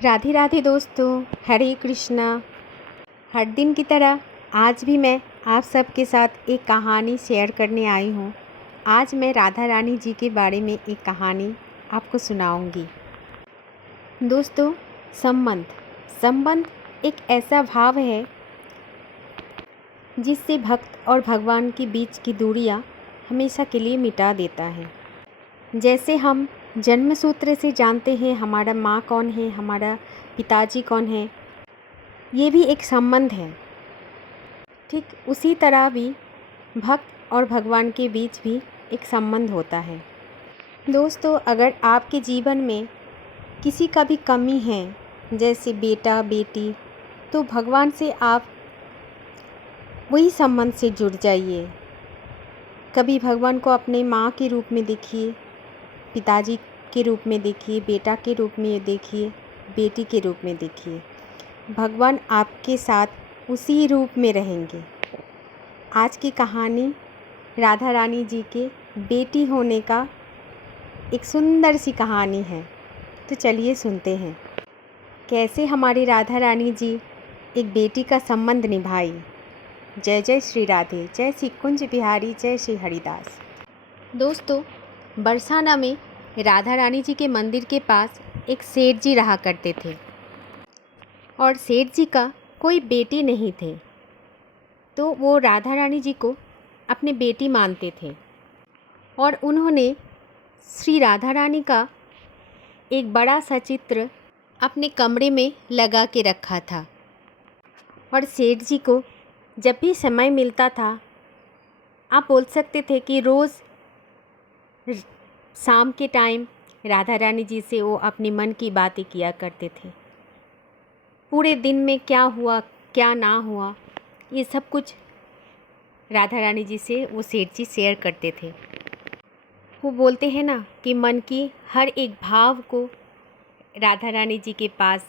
राधे राधे दोस्तों, हरे कृष्णा। हर दिन की तरह आज भी मैं आप सबके साथ एक कहानी शेयर करने आई हूँ। आज मैं राधा रानी जी के बारे में एक कहानी आपको सुनाऊंगी। दोस्तों, संबंध संबंध एक ऐसा भाव है जिससे भक्त और भगवान के बीच की दूरियाँ हमेशा के लिए मिटा देता है। जैसे हम जन्म सूत्र से जानते हैं हमारा माँ कौन है, हमारा पिताजी कौन है, ये भी एक संबंध है। ठीक उसी तरह भी भक्त और भगवान के बीच भी एक संबंध होता है। दोस्तों, अगर आपके जीवन में किसी का भी कमी है, जैसे बेटा बेटी, तो भगवान से आप वही संबंध से जुड़ जाइए। कभी भगवान को अपने माँ के रूप में देखिए, पिताजी के रूप में देखिए, बेटा के रूप में देखिए, बेटी के रूप में देखिए। भगवान आपके साथ उसी रूप में रहेंगे। आज की कहानी राधा रानी जी के बेटी होने का एक सुंदर सी कहानी है। तो चलिए सुनते हैं कैसे हमारी राधा रानी जी एक बेटी का संबंध निभाई। जय जय श्री राधे, जय श्री कुंज बिहारी, जय श्री हरिदास। दोस्तों, बरसाना में राधा रानी जी के मंदिर के पास एक सेठ जी रहा करते थे और सेठ जी का कोई बेटी नहीं थे, तो वो राधा रानी जी को अपनी बेटी मानते थे और उन्होंने श्री राधा रानी का एक बड़ा सा चित्र अपने कमरे में लगा के रखा था। और सेठ जी को जब भी समय मिलता था, आप बोल सकते थे कि रोज़ शाम के टाइम राधा रानी जी से वो अपनी मन की बातें किया करते थे। पूरे दिन में क्या हुआ क्या ना हुआ, ये सब कुछ राधा रानी जी से वो सेठ जी शेयर करते थे। वो बोलते हैं ना कि मन की हर एक भाव को राधा रानी जी के पास,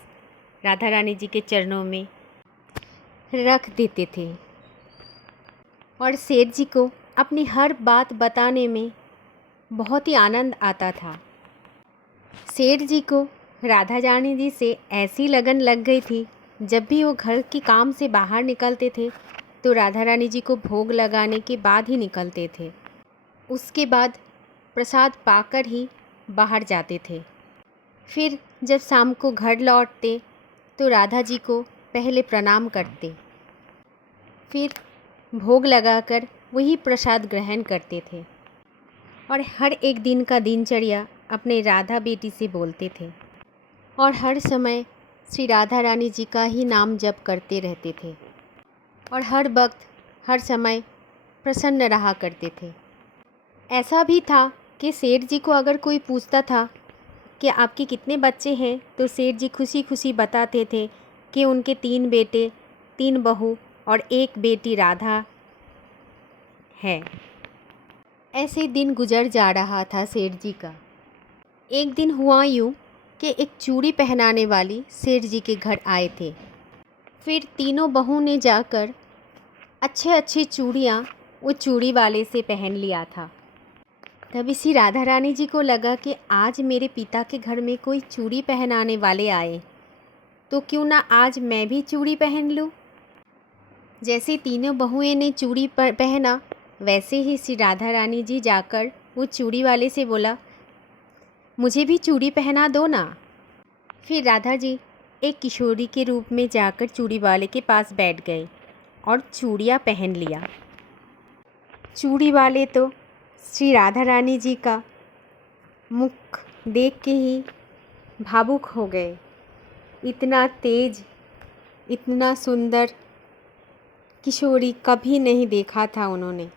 राधा रानी जी के चरणों में रख देते थे और सेठ जी को अपनी हर बात बताने में बहुत ही आनंद आता था। सेठ जी को राधा रानी जी से ऐसी लगन लग गई थी, जब भी वो घर के काम से बाहर निकलते थे तो राधा रानी जी को भोग लगाने के बाद ही निकलते थे। उसके बाद प्रसाद पाकर ही बाहर जाते थे। फिर जब शाम को घर लौटते तो राधा जी को पहले प्रणाम करते, फिर भोग लगाकर वही प्रसाद ग्रहण करते थे और हर एक दिन का दिनचर्या अपने राधा बेटी से बोलते थे और हर समय श्री राधा रानी जी का ही नाम जप करते रहते थे और हर वक्त हर समय प्रसन्न रहा करते थे। ऐसा भी था कि सेठ जी को अगर कोई पूछता था कि आपके कितने बच्चे हैं, तो सेठ जी खुशी खुशी बताते थे कि उनके 3 बेटे, 3 बहू और 1 बेटी राधा है। ऐसे दिन गुजर जा रहा था सेठ जी का। एक दिन हुआ यूँ कि एक चूड़ी पहनाने वाली सेठ जी के घर आए थे। फिर तीनों बहू ने जाकर अच्छे अच्छे चूड़ियाँ वो चूड़ी वाले से पहन लिया था। तब इसी राधा रानी जी को लगा कि आज मेरे पिता के घर में कोई चूड़ी पहनाने वाले आए, तो क्यों ना आज मैं भी चूड़ी पहन लूँ। जैसे तीनों बहुएं ने चूड़ी पहना, वैसे ही श्री राधा रानी जी जाकर वो चूड़ी वाले से बोला, मुझे भी चूड़ी पहना दो ना। फिर राधा जी एक किशोरी के रूप में जाकर चूड़ी वाले के पास बैठ गए और चूड़ियाँ पहन लिया। चूड़ी वाले तो श्री राधा रानी जी का मुख देख के ही भावुक हो गए। इतना तेज, इतना सुंदर किशोरी कभी नहीं देखा था उन्होंने।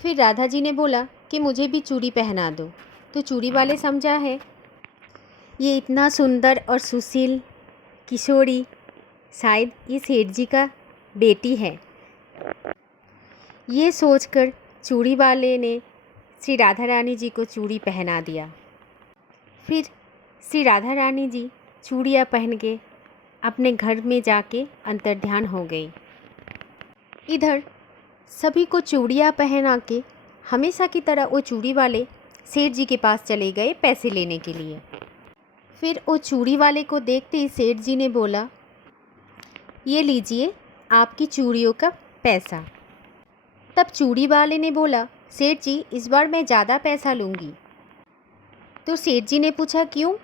फिर राधा जी ने बोला कि मुझे भी चूड़ी पहना दो, तो चूड़ी वाले समझा है ये इतना सुंदर और सुशील किशोरी शायद ये सेठ जी का बेटी है। ये सोचकर चूड़ी वाले ने श्री राधा रानी जी को चूड़ी पहना दिया। फिर श्री राधा रानी जी चूड़ियाँ पहन के अपने घर में जाके अंतर्ध्यान हो गई। इधर सभी को चूड़ियाँ पहना के हमेशा की तरह वो चूड़ी वाले सेठ जी के पास चले गए पैसे लेने के लिए। फिर वो चूड़ी वाले को देखते ही सेठ जी ने बोला, ये लीजिए आपकी चूड़ियों का पैसा। तब चूड़ी वाले ने बोला, सेठ जी इस बार मैं ज़्यादा पैसा लूँगी। तो सेठ जी ने पूछा, क्यों?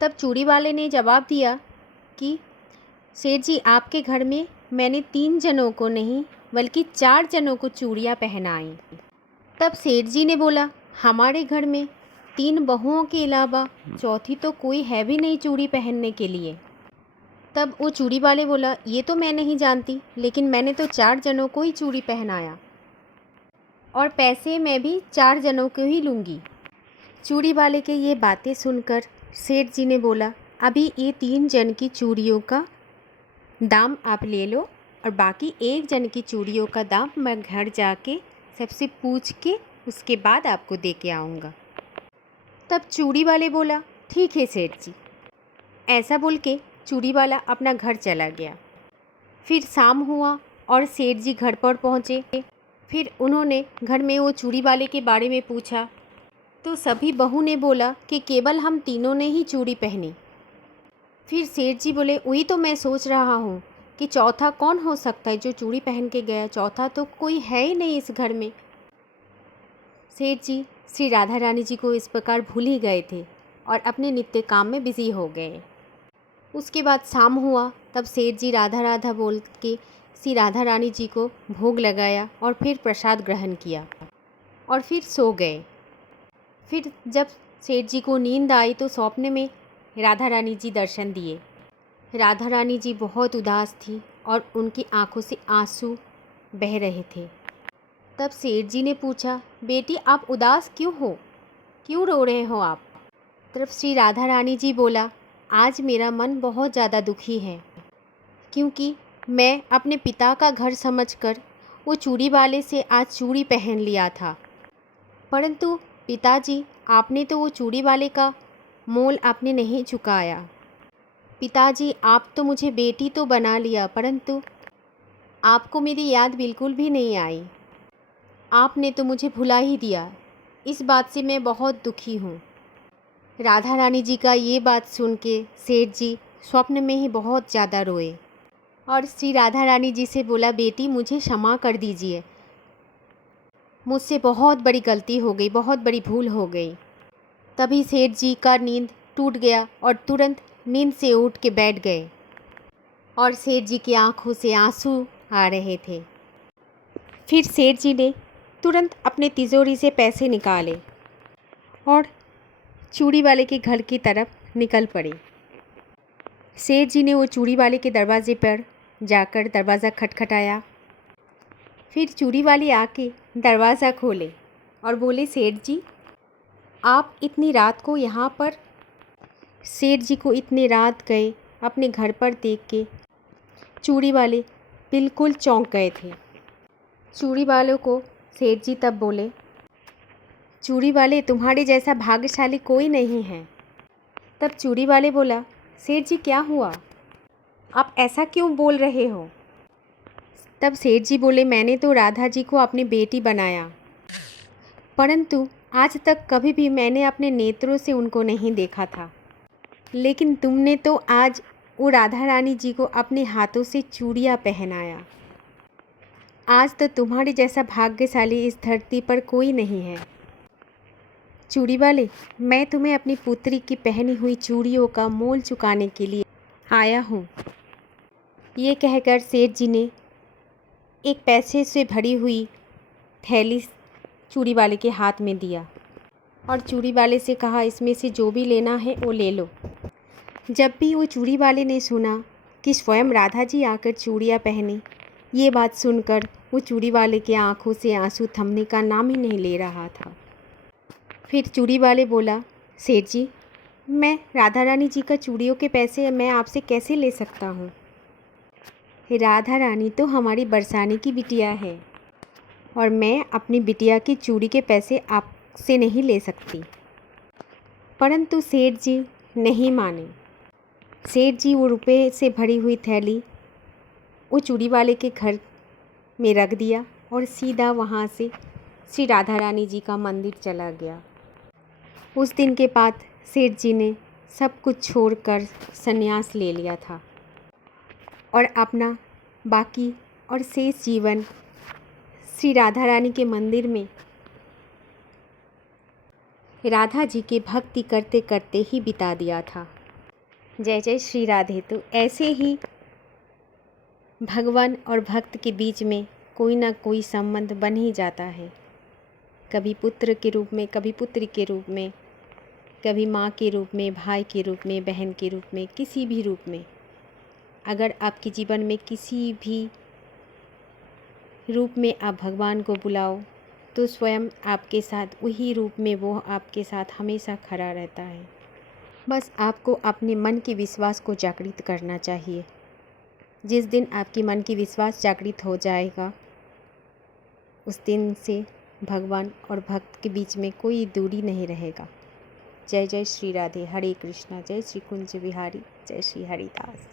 तब चूड़ी वाले ने जवाब दिया कि सेठ जी आपके घर में मैंने 3 जनों को नहीं बल्कि 4 जनों को चूड़ियाँ पहनाई। तब सेठ जी ने बोला, हमारे घर में 3 बहुओं के अलावा चौथी तो कोई है भी नहीं चूड़ी पहनने के लिए। तब वो चूड़ी वाले बोला, ये तो मैं नहीं जानती, लेकिन मैंने तो 4 जनों को ही चूड़ी पहनाया और पैसे मैं भी 4 जनों को ही लूँगी। चूड़ी वाले के ये बातें सुनकर सेठ जी ने बोला, अभी ये 3 जन की चूड़ियों का दाम आप ले लो और बाकी 1 जन की चूड़ियों का दाम मैं घर जाके सबसे पूछ के उसके बाद आपको दे के आऊँगा। तब चूड़ी वाले बोला, ठीक है सेठ जी। ऐसा बोल के चूड़ी वाला अपना घर चला गया। फिर शाम हुआ और सेठ जी घर पर पहुँचे। फिर उन्होंने घर में वो चूड़ी वाले के बारे में पूछा तो सभी बहू ने बोला कि केवल हम तीनों ने ही चूड़ी पहनी। फिर सेठ जी बोले, वही तो मैं सोच रहा हूँ कि चौथा कौन हो सकता है जो चूड़ी पहन के गया। चौथा तो कोई है ही नहीं इस घर में। सेठ जी श्री राधा रानी जी को इस प्रकार भूल ही गए थे और अपने नित्य काम में बिजी हो गए। उसके बाद शाम हुआ। तब सेठ जी राधा राधा बोल के श्री राधा रानी जी को भोग लगाया और फिर प्रसाद ग्रहण किया और फिर सो गए। फिर जब सेठ जी को नींद आई तो स्वप्न में राधा रानी जी दर्शन दिए। राधा रानी जी बहुत उदास थी और उनकी आंखों से आंसू बह रहे थे। तब सेठ जी ने पूछा, बेटी आप उदास क्यों हो, क्यों रो रहे हो आप? तब श्री राधा रानी जी बोला, आज मेरा मन बहुत ज़्यादा दुखी है क्योंकि मैं अपने पिता का घर समझकर वो चूड़ी वाले से आज चूड़ी पहन लिया था, परंतु पिताजी आपने तो वो चूड़ी वाले का मोल आपने नहीं चुकाया। पिताजी आप तो मुझे बेटी तो बना लिया, परंतु आपको मेरी याद बिल्कुल भी नहीं आई। आपने तो मुझे भुला ही दिया। इस बात से मैं बहुत दुखी हूँ। राधा रानी जी का ये बात सुन के सेठ जी स्वप्न में ही बहुत ज़्यादा रोए और श्री राधा रानी जी से बोला, बेटी मुझे क्षमा कर दीजिए, मुझसे बहुत बड़ी गलती हो गई, बहुत बड़ी भूल हो गई। तभी सेठ जी का नींद टूट गया और तुरंत नींद से उठ के बैठ गए और सेठ जी की आंखों से आंसू आ रहे थे। फिर सेठ जी ने तुरंत अपने तिजोरी से पैसे निकाले और चूड़ी वाले के घर की तरफ निकल पड़े। सेठ जी ने वो चूड़ी वाले के दरवाजे पर जाकर दरवाज़ा खटखटाया। फिर चूड़ी वाले आके दरवाज़ा खोले और बोले, सेठ जी आप इतनी रात को यहाँ पर? सेठ जी को इतनी रात गए अपने घर पर देख के चूड़ी वाले बिल्कुल चौंक गए थे। चूड़ी वालों को सेठ जी तब बोले, चूड़ी वाले तुम्हारे जैसा भाग्यशाली कोई नहीं है। तब चूड़ी वाले बोला, सेठ जी क्या हुआ, आप ऐसा क्यों बोल रहे हो? तब सेठ जी बोले, मैंने तो राधा जी को अपनी बेटी बनाया, परंतु आज तक कभी भी मैंने अपने नेत्रों से उनको नहीं देखा था, लेकिन तुमने तो आज वो राधा रानी जी को अपने हाथों से चूड़ियाँ पहनाया। आज तो तुम्हारे जैसा भाग्यशाली इस धरती पर कोई नहीं है। चूड़ी वाले, मैं तुम्हें अपनी पुत्री की पहनी हुई चूड़ियों का मोल चुकाने के लिए आया हूँ। ये कहकर सेठ जी ने एक पैसे से भरी हुई थैली चूड़ी वाले के हाथ में दिया और चूड़ी वाले से कहा, इसमें से जो भी लेना है वो ले लो। जब भी वो चूड़ी वाले ने सुना कि स्वयं राधा जी आकर चूड़ियाँ पहनी, ये बात सुनकर वो चूड़ी वाले के आंखों से आंसू थमने का नाम ही नहीं ले रहा था। फिर चूड़ी वाले बोला, सेठ जी मैं राधा रानी जी का चूड़ियों के पैसे मैं आपसे कैसे ले सकता हूँ? राधा रानी तो हमारी बरसाने की बिटिया है और मैं अपनी बिटिया की चूड़ी के पैसे आपसे नहीं ले सकती। परंतु सेठ जी नहीं माने। सेठ जी वो रुपए से भरी हुई थैली वो चूड़ी वाले के घर में रख दिया और सीधा वहाँ से श्री राधा रानी जी का मंदिर चला गया। उस दिन के बाद सेठ जी ने सब कुछ छोड़कर संन्यास ले लिया था और अपना बाकी और शेष जीवन श्री राधा रानी के मंदिर में राधा जी के भक्ति करते करते ही बिता दिया था। जय जय श्री राधे। तो ऐसे ही भगवान और भक्त के बीच में कोई ना कोई संबंध बन ही जाता है, कभी पुत्र के रूप में, कभी पुत्री के रूप में, कभी माँ के रूप में, भाई के रूप में, बहन के रूप में, किसी भी रूप में। अगर आपके जीवन में किसी भी रूप में आप भगवान को बुलाओ तो स्वयं आपके साथ वही रूप में वो आपके साथ हमेशा खड़ा रहता है। बस आपको अपने मन के विश्वास को जागृत करना चाहिए। जिस दिन आपके मन की विश्वास जागृत हो जाएगा उस दिन से भगवान और भक्त के बीच में कोई दूरी नहीं रहेगा। जय जय श्री राधे। हरे कृष्णा। जय श्री कुंज बिहारी। जय श्री हरिदास।